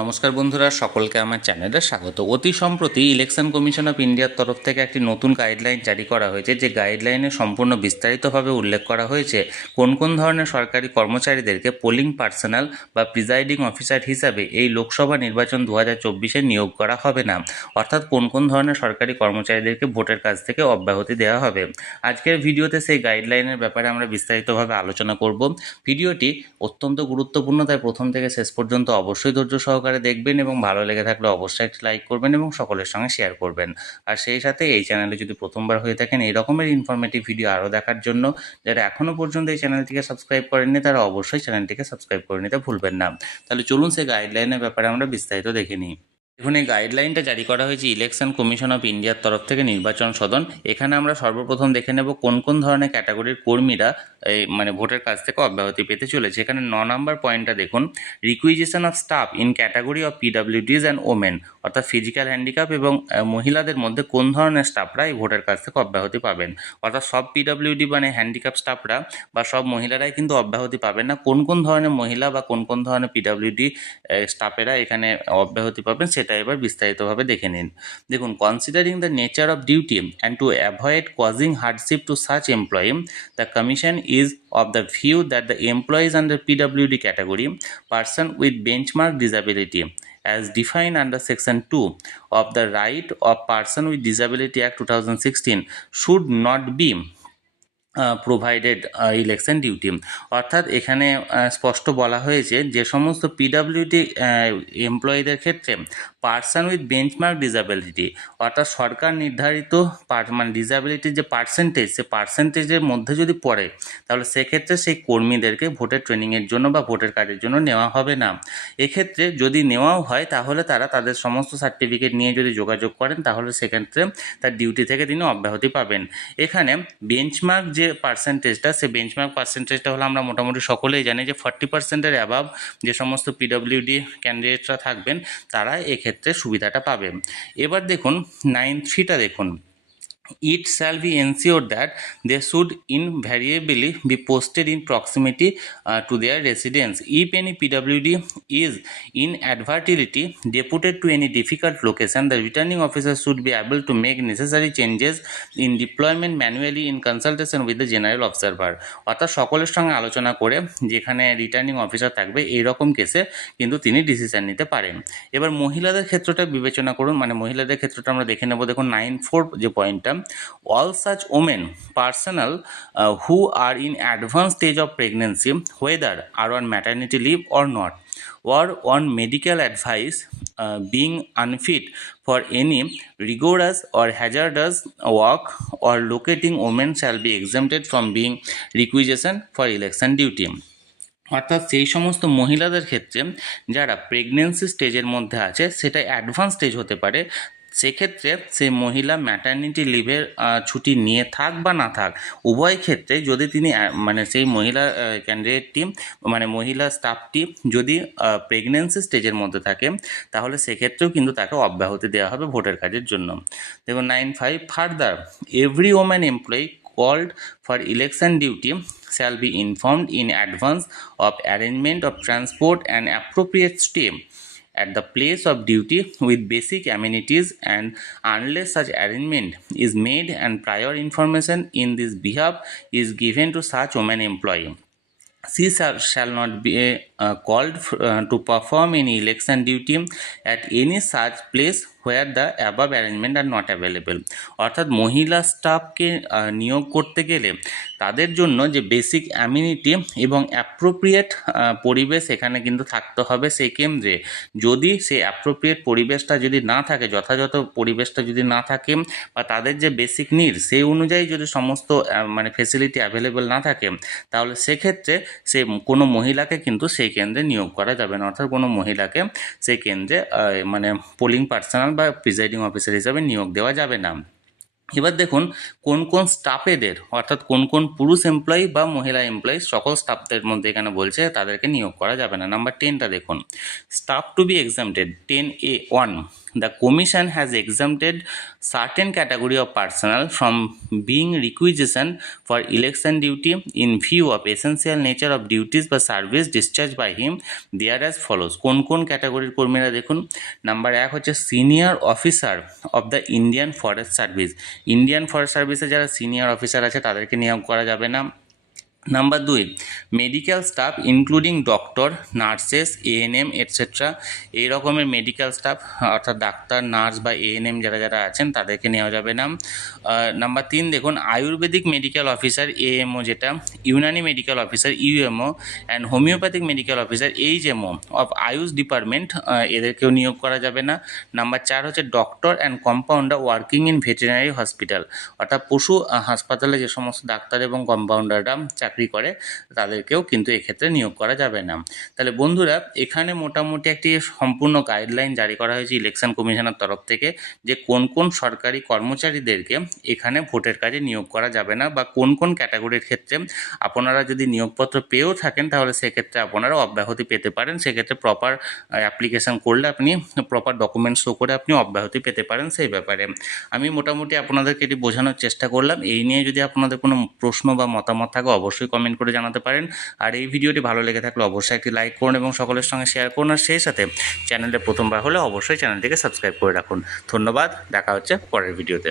নমস্কার বন্ধুরা, সকলকে আমার চ্যানেলে স্বাগত। অতি সম্প্রতি ইলেকশন কমিশন অফ ইন্ডিয়ার তরফ থেকে একটি নতুন গাইডলাইন জারি করা হয়েছে, যে গাইডলাইনে সম্পূর্ণ বিস্তারিতভাবে উল্লেখ করা হয়েছে কোন কোন ধরনের সরকারি কর্মচারীদেরকে পোলিং পার্সোনাল বা প্রিজাইডিং অফিসার হিসাবে এই লোকসভা নির্বাচন দু হাজার নিয়োগ করা হবে না। অর্থাৎ কোন কোন ধরনের সরকারি কর্মচারীদেরকে ভোটের কাছ থেকে অব্যাহতি দেওয়া হবে। আজকের ভিডিওতে সেই গাইডলাইনের ব্যাপারে আমরা বিস্তারিতভাবে আলোচনা করব। ভিডিওটি অত্যন্ত গুরুত্বপূর্ণ, তাই প্রথম থেকে শেষ পর্যন্ত অবশ্যই ধৈর্য সহকারে দেখবেন এবং ভালো লেগে থাকলে অবশ্যই একটি লাইক করবেন এবং সকলের সঙ্গে শেয়ার করবেন। আর সেই সাথে এই চ্যানেলে যদি প্রথমবার হয়ে থাকেন, এই রকমের ইনফরমেটিভ ভিডিও আরও দেখার জন্য যারা এখনও পর্যন্ত এই চ্যানেলটিকে সাবস্ক্রাইব করেননি, তারা অবশ্যই চ্যানেলটিকে সাবস্ক্রাইব করে নিতে ভুলবেন না। তাহলে চলুন সে গাইডলাইনের ব্যাপারে আমরা বিস্তারিত দেখে নিই। এই গাইডলাইনটা জারি করা হয়েছে ইলেকশন কমিশন অফ ইন্ডিয়ার তরফ থেকে নির্বাচন সদন। এখানে আমরা সর্বপ্রথম দেখে নেব কোন কোন ধরনের ক্যাটাগরির কর্মীরা, এই মানে ভোটের কাছ থেকে অব্যাহতি পেতে চলেছে। এখানে ন নম্বর পয়েন্টটা দেখুন। Requisition of staff in category of PwDs and women অর্থাৎ ফিজিক্যাল হ্যান্ডিক্যাপ এবং মহিলাদের মধ্যে কোন ধরনের স্টাফরা এই ভোটের কাছ থেকে অব্যাহতি পাবেন? অর্থাৎ সব পিডাব্লিউডি মানে হ্যান্ডিক্যাপ স্টাফরা বা সব মহিলারাই কিন্তু অব্যাহতি পাবেন না। কোন কোন ধরনের মহিলা বা কোন কোন ধরনের পিডাব্লিউডি স্টাফেরা এখানে অব্যাহতি পাবেন সেটা এবার বিস্তারিতভাবে দেখে নিন। দেখুন considering the nature of duty and to avoid causing hardship to such employee the commission is of the view that the employees under PWD category person with benchmark disability as defined under section two of the right of person with disability act two thousand sixteen should not be provided election duty অর্থাৎ এখানে স্পষ্ট বলা হয়েছে যে সমস্ত PWD এমপ্লয়ীদের ক্ষেত্রে person with benchmark disability অর্থাৎ সরকার নির্ধারিত মানে ডিসাবিলিটির যে পার্সেন্টেজ সে পার্সেন্টেজের মধ্যে যদি পড়ে, তাহলে সেক্ষেত্রে সেই কর্মীদেরকে ভোটের ট্রেনিংয়ের জন্য বা ভোটের কাজের জন্য নেওয়া হবে না। এক্ষেত্রে যদি নেওয়াও হয়, তাহলে তারা তাদের সমস্ত সার্টিফিকেট নিয়ে যদি যোগাযোগ করেন, তাহলে সেক্ষেত্রে তার ডিউটি থেকে তিনি অব্যাহতি পাবেন। এখানে বেঞ্চমার্ক যে পার্সেন্টেজটা সে বেঞ্চমার্ক পার্সেন্টেজটা হলো আমরা মোটামুটি সকলেই জানি যে ফর্টি পার্সেন্টের অ্যাভাব যে সমস্ত পিডব্লিউডি ক্যান্ডিডেটরা থাকবেন, তারা এক্ষেত্রে সুবিধাটা পাবে। এবার দেখুন নাইন থ্রিটা দেখুন। It shall be ensured that they should invariably be posted in proximity uh, to their residence if any pwd is inadvertently deputed to any difficult location the returning officer should be able to make necessary changes in deployment manually in consultation with the general observer অর্থাৎ সকলের সঙ্গে আলোচনা করে যেখানে returning officer থাকবে এই রকম কেসে কিন্তু তিনি ডিসিশন নিতে পারেন এবার মহিলাদের ক্ষেত্রটা বিবেচনা করুন মানে মহিলাদের ক্ষেত্রটা আমরা দেখে নেব দেখুন নাইন ফোর যে পয়েন্টটা all such women personnel who are in advance stage of pregnancy whether are on maternity leave or not or on medical advice being unfit for any rigorous or hazardous work or locating women shall be exempted from being requisition for election duty অর্থাৎ সেই সমস্ত মহিলাদের ক্ষেত্রে যারা pregnancy স্টেজের মধ্যে আছে, সেটা অ্যাডভান্স স্টেজ হতে পারে। সেক্ষেত্রে সেই মহিলা ম্যাটার্নিটি লিভের ছুটি নিয়ে থাক বা না থাক, উভয় ক্ষেত্রে যদি তিনি মানে সেই মহিলা ক্যান্ডিডেটটি মানে মহিলা স্টাফটি যদি প্রেগনেন্সি স্টেজের মধ্যে থাকে, তাহলে সেক্ষেত্রেও কিন্তু তাকে অব্যাহতি দেওয়া হবে ভোটের কাজের জন্য। দেখুন nine five further every woman employee called for election duty shall be informed in advance of arrangement of transport and appropriate stay. At the place of duty with basic amenities and unless such arrangement is made and prior information in this behalf is given to such woman employee. She shall, not be uh, called uh, to perform any election duty at any such place where the above arrangement are not available অর্থাৎ মহিলা স্টাফকে নিয়োগ করতে গেলে তাদের জন্য যে basic amenity এবং appropriate পরিবেশ এখানে কিন্তু থাকতে হবে সেই কেন্দ্রে। যদি সেই অ্যাপ্রোপ্রিয়েট পরিবেশটা যদি না থাকে, যথাযথ পরিবেশটা যদি না থাকে বা তাদের যে বেসিক নিড সেই অনুযায়ী যদি সমস্ত মানে ফেসিলিটি অ্যাভেলেবেল না থাকে, তাহলে সেক্ষেত্রে সে কোনো মহিলাকে কিন্তু সেই কেন্দ্রে নিয়োগ করা যাবে না। অর্থাৎ কোনো মহিলাকে সেই কেন্দ্রে মানে পোলিং পার্সোনাল বা প্রিজাইডিং অফিসার হিসাবে নিয়োগ দেওয়া যাবে না। এবার দেখুন, কোন কোন স্টাফেদের অর্থাৎ কোন কোন পুরুষ এমপ্লয়ি বা মহিলা এমপ্লয়ি সকল স্টাফদের মধ্যে এখানে বলছে তাদেরকে নিয়োগ করা যাবে না। নাম্বার টেনটা দেখুন। Staff to be exempted ten A one the commission has exempted certain category of personnel from being requisition for election duty in view of essential nature of duties বা service discharged by him there as follows কোন কোন ক্যাটাগরির কর্মীরা দেখুন number এক হচ্ছে senior officer of the Indian forest service Indian forest সার্ভিসে যারা সিনিয়র অফিসার আছে তাদেরকে নিয়োগ করা যাবে না নাম্বার দুই medical staff including doctor nurses ANM etcetera এই রকমের মেডিকেল স্টাফ অর্থাৎ ডাক্তার নার্স বা এএনএম যারা যারা আছেন, তাদেরকে নেওয়া যাবে না। নাম্বার তিন, দেখুন, আয়ুর্বেদিক মেডিকেল অফিসার এএমও যেটা, Unani medical officer UMO and homeopathic medical officer HMO of AYUSH department এদেরকেও নিয়োগ করা যাবে না। নাম্বার চার হচ্ছে doctor and compounder working in veterinary hospital অর্থাৎ পশু হাসপাতালে যে সমস্ত ডাক্তার এবং কম্পাউন্ডাররা চাকরি করে, তাদেরকেও কিন্তু এক্ষেত্রে নিয়োগ করা যাবে না। তাহলে বন্ধুরা, এখানে মোটামুটি একটি সম্পূর্ণ গাইডলাইন জারি করা হয়েছে ইলেকশন কমিশনের তরফ থেকে যে কোন কোন সরকারি কর্মচারীদেরকে এখানে ভোটের কাজে নিয়োগ করা যাবে না বা কোন কোন ক্যাটাগরির ক্ষেত্রে আপনারা যদি নিয়োগপত্র পেয়েও থাকেন, তাহলে সেক্ষেত্রে আপনারা অব্যাহতি পেতে পারেন। সেক্ষেত্রে প্রপার অ্যাপ্লিকেশন করলে আপনি প্রপার ডকুমেন্ট শো করে আপনি অব্যাহতি পেতে পারেন সেই ব্যাপারে। আমি মোটামুটি আপনাদেরকে এটি বোঝানোর চেষ্টা করলাম। এই নিয়ে যদি আপনাদের কোনো প্রশ্ন বা মতামত থাকে অবশ্যই কমেন্ট করে জানাতে পারেন। আর এই ভিডিওটি ভালো লেগে থাকলে অবশ্যই একটি লাইক করুন এবং সকলের সঙ্গে শেয়ার করুন। আর সেই সাথে চ্যানেলটা প্রথমবার হলে অবশ্যই চ্যানেলটিকে সাবস্ক্রাইব করে রাখুন। ধন্যবাদ। দেখা হচ্ছে পরের ভিডিওতে।